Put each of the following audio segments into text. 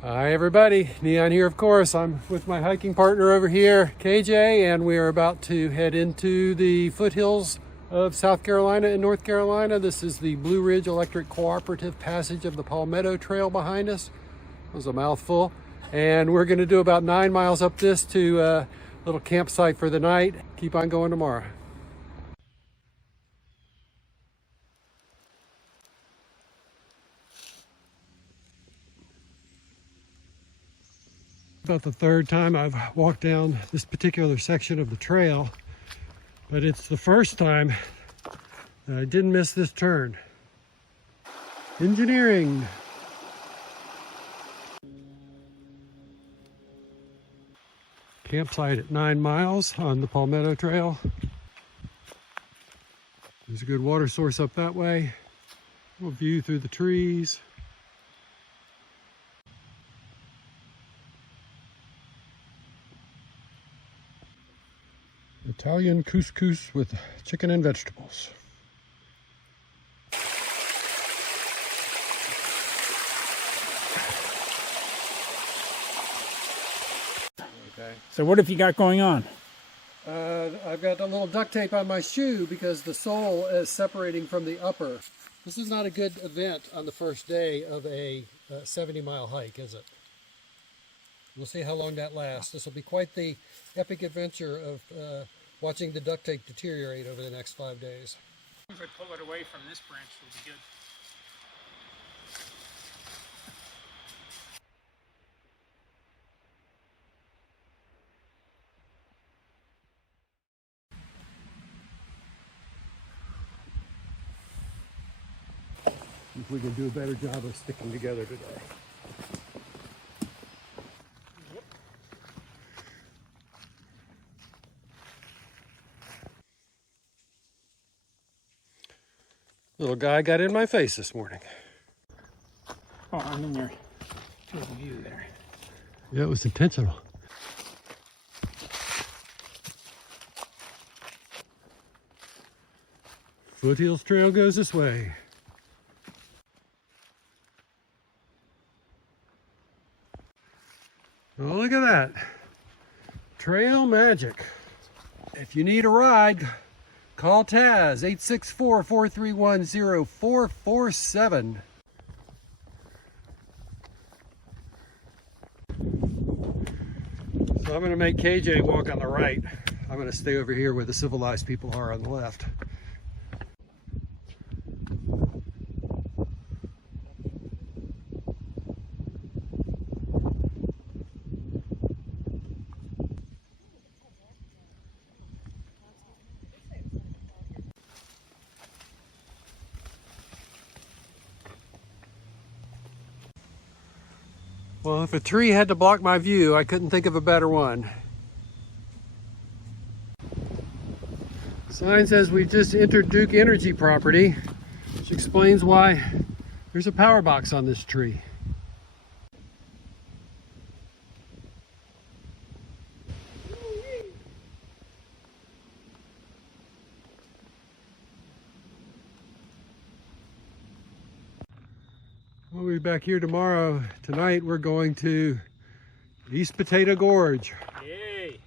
Hi everybody, Neon here of course. I'm with my hiking partner over here, KJ, and we are about to head into the foothills of South Carolina and North Carolina. This is the Blue Ridge Electric Cooperative passage of the Palmetto Trail behind us. That was a mouthful. And we're going to do about 9 miles up this to a little campsite for the night. Keep on going tomorrow. About the third time I've walked down this particular section of the trail, but it's the first time that I didn't miss this turn. Engineering. Campsite at 9 miles on the Palmetto Trail. There's a good water source up that way. A little view through the trees. Italian couscous with chicken and vegetables. Okay. So what have you got going on? I've got a little duct tape on my shoe because the sole is separating from the upper. This is not a good event on the first day of a 70-mile hike, is it? We'll see how long that lasts. This will be quite the epic adventure of watching the duct tape deteriorate over the next 5 days. If I pull it away from this branch, it'll be good. If we can do a better job of sticking together today. Little guy got in my face this morning. Oh, I'm in your field of view there. Yeah, it was intentional. Foothills Trail goes this way. Oh, look at that. Trail magic. If you need a ride, call Taz, 864-431-0447. So I'm going to make KJ walk on the right. I'm going to stay over here where the civilized people are on the left. Well, if a tree had to block my view, I couldn't think of a better one. Sign says we've just entered Duke Energy property, which explains why there's a power box on this tree. We'll be back here tomorrow. Tonight we're going to Eastatoe Gorge. Yay!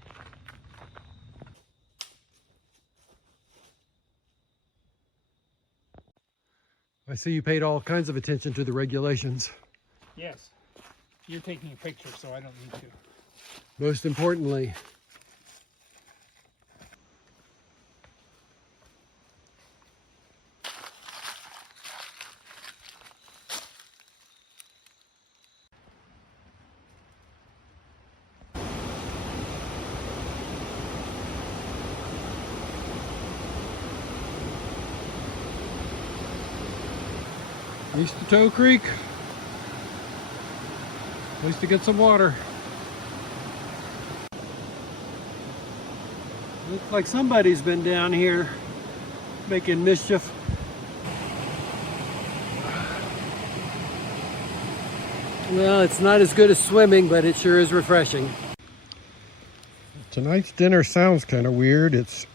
I see you paid all kinds of attention to the regulations. Yes. You're taking a picture, so I don't need to. Most importantly, Eastatoe Creek. Place to get some water. Looks like somebody's been down here making mischief. Well, it's not as good as swimming, but it sure is refreshing. Tonight's dinner sounds kind of weird. It's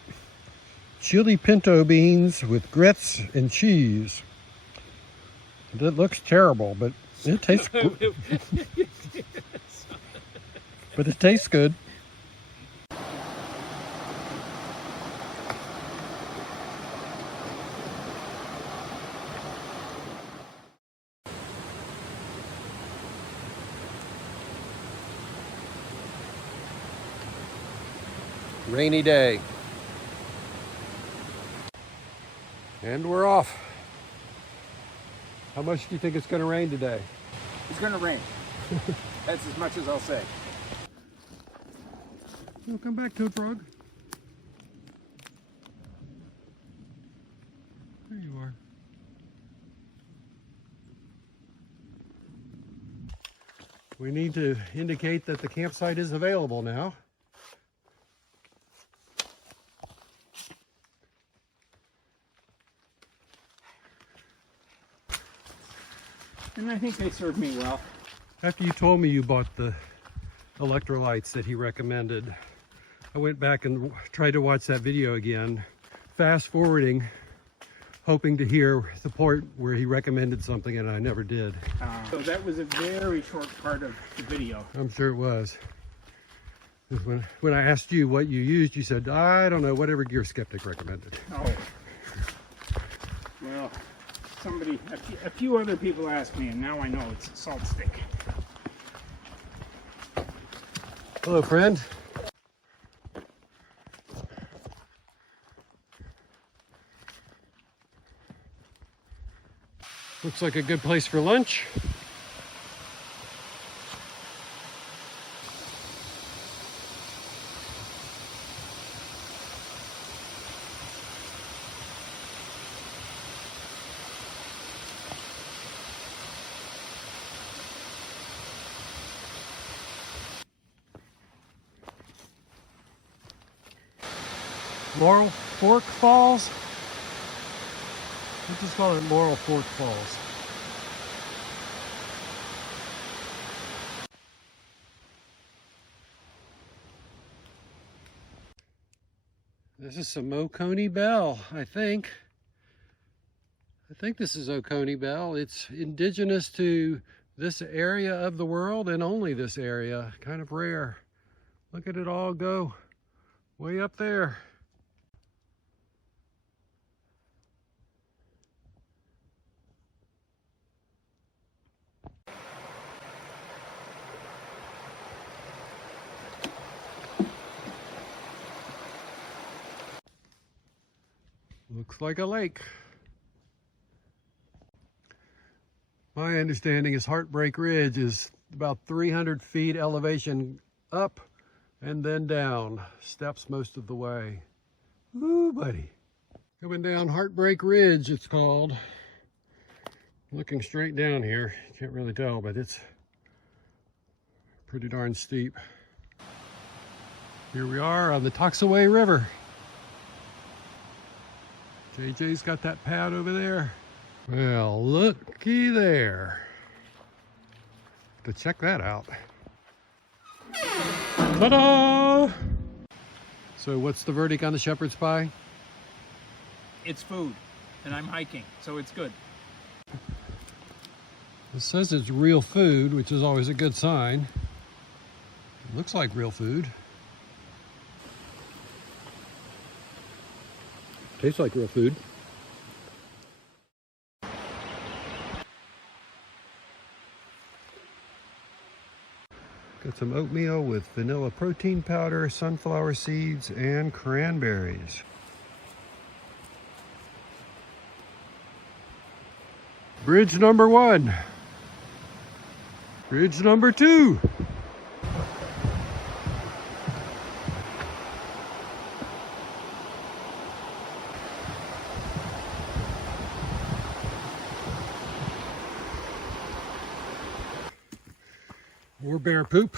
chili pinto beans with grits and cheese. It looks terrible, but It tastes good. But it tastes good. Rainy day. And we're off. How much do you think it's going to rain today? It's gonna rain. That's as much as I'll say. Well, come back, Toad Frog. There you are. We need to indicate that the campsite is available now. And I think they served me well. After you told me you bought the electrolytes that he recommended, I went back and tried to watch that video again, fast forwarding, hoping to hear the part where he recommended something, and I never did. So that was a very short part of the video. I'm sure it was. 'Cause when I asked you what you used, you said, I don't know, whatever Gear Skeptic recommended. Oh. Well, a few other people asked me, and now I know it's a salt stick. Hello, friend. Looks like a good place for lunch. Laurel Fork Falls? We just call it Laurel Fork Falls. This is some Oconee Bell, I think. I think this is Oconee Bell. It's indigenous to this area of the world and only this area. Kind of rare. Look at it all go way up there. Looks like a lake. My understanding is Heartbreak Ridge is about 300 feet elevation up and then down. Steps most of the way. Ooh, buddy. Coming down Heartbreak Ridge, it's called. Looking straight down here. Can't really tell, but it's pretty darn steep. Here we are on the Toxaway River. JJ's got that pad over there. Well, looky there. To check that out. Ta-da! So what's the verdict on the shepherd's pie? It's food, and I'm hiking, so it's good. It says it's real food, which is always a good sign. It looks like real food. Tastes like real food. Got some oatmeal with vanilla protein powder, sunflower seeds, and cranberries. Bridge number 1. Bridge number 2. More bear poop.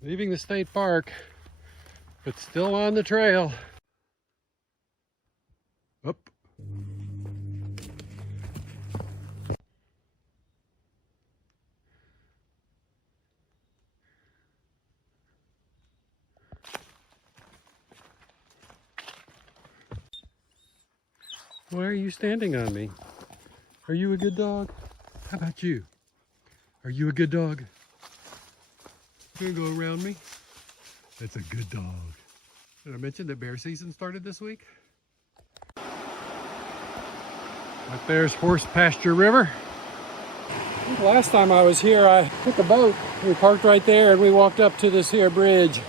Leaving the state park, but still on the trail. Up. Why are you standing on me? Are you a good dog? How about you? Are you a good dog? You gonna go around me? That's a good dog. Did I mention that bear season started this week? Up there's Horse Pasture River. I think last time I was here, I took a boat. We parked right there and we walked up to this here bridge.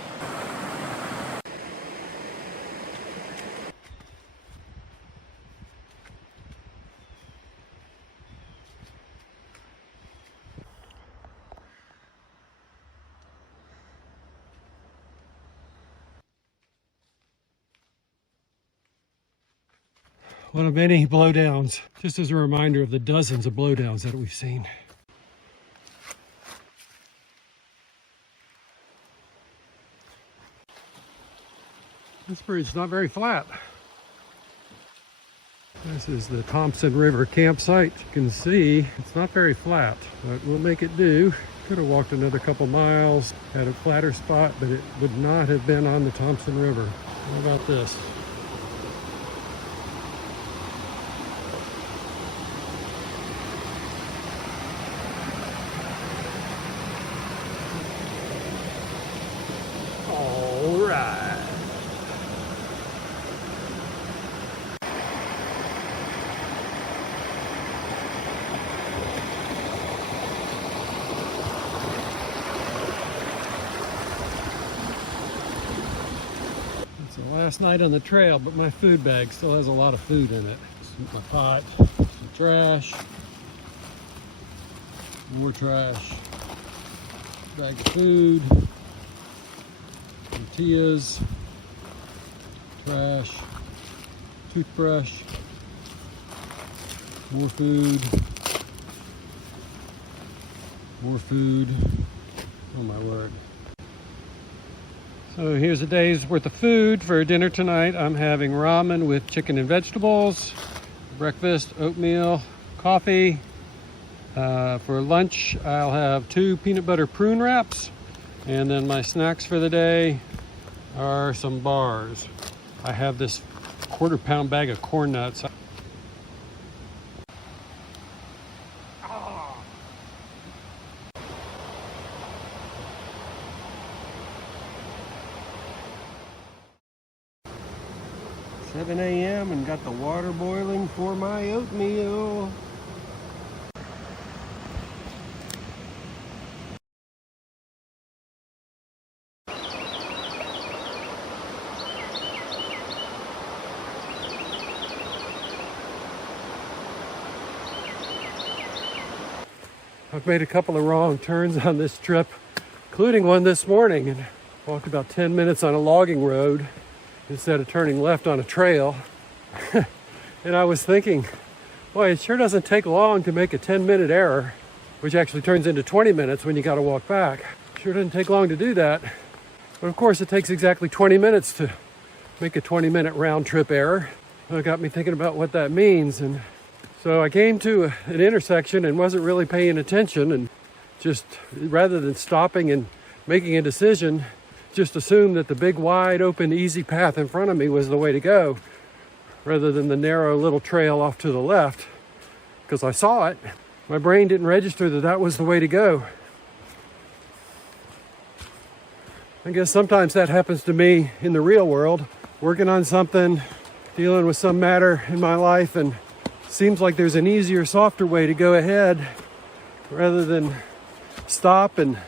One of many blowdowns, just as a reminder of the dozens of blowdowns that we've seen. This bridge is not very flat. This is the Thompson River campsite. You can see it's not very flat, but we'll make it do. Could have walked another couple miles, had a flatter spot, but it would not have been on the Thompson River. What about this? All right. It's the last night on the trail, but my food bag still has a lot of food in it. My pot, some trash, more trash, bag of food, tortillas, trash, toothbrush, more food, more food. Oh my word. So here's a day's worth of food for dinner tonight. I'm having ramen with chicken and vegetables. Breakfast, oatmeal, coffee. For lunch, I'll have 2 peanut butter prune wraps. And then my snacks for the day are some bars. I have this 1/4 pound bag of corn nuts. Oh. 7 a.m. and got the water boiling for my oatmeal. I've made a couple of wrong turns on this trip, including one this morning, and walked about 10 minutes on a logging road instead of turning left on a trail. And I was thinking, boy, it sure doesn't take long to make a 10-minute error, which actually turns into 20 minutes when you got to walk back. Sure doesn't take long to do that. But of course, it takes exactly 20 minutes to make a 20-minute round trip error. Well, it got me thinking about what that means. And so I came to an intersection and wasn't really paying attention, and just rather than stopping and making a decision, just assumed that the big, wide open, easy path in front of me was the way to go, rather than the narrow little trail off to the left, because I saw it. My brain didn't register that that was the way to go. I guess sometimes that happens to me in the real world, working on something, dealing with some matter in my life, and seems like there's an easier, softer way to go ahead rather than stop and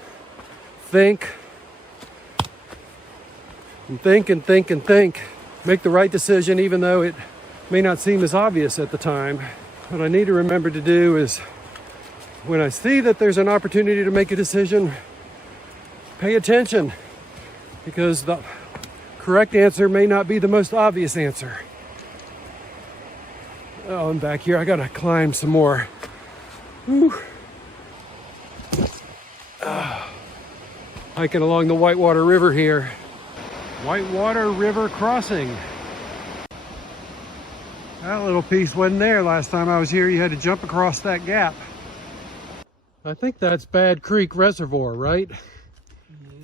think and think and think and think. Make the right decision even though it may not seem as obvious at the time. What I need to remember to do is, when I see that there's an opportunity to make a decision, pay attention, because the correct answer may not be the most obvious answer. Oh, I'm back here. I gotta climb some more. Whew. Hiking along the Whitewater River here. Whitewater River crossing. That little piece wasn't there last time I was here. You had to jump across that gap. I think that's Bad Creek Reservoir, right?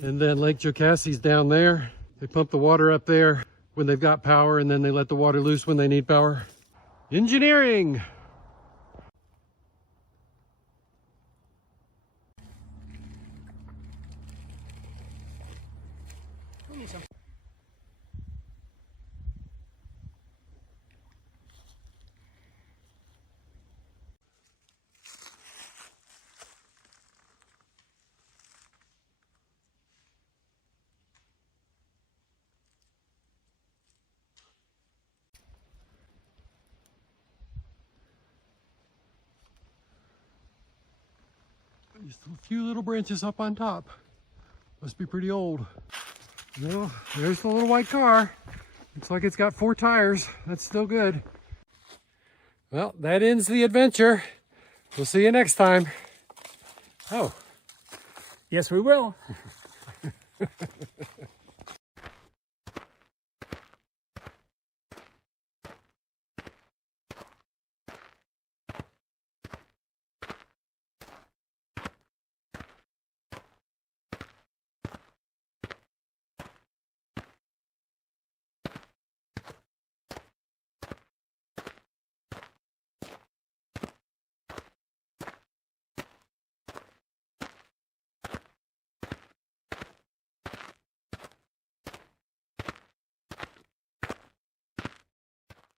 And then Lake Jocassee's down there. They pump the water up there when they've got power, and then they let the water loose when they need power. Engineering. Just a few little branches up on top. Must be pretty old. No, there's the little white car. Looks like it's got 4 tires. That's still good. Well, that ends the adventure. We'll see you next time. Oh. Yes, we will.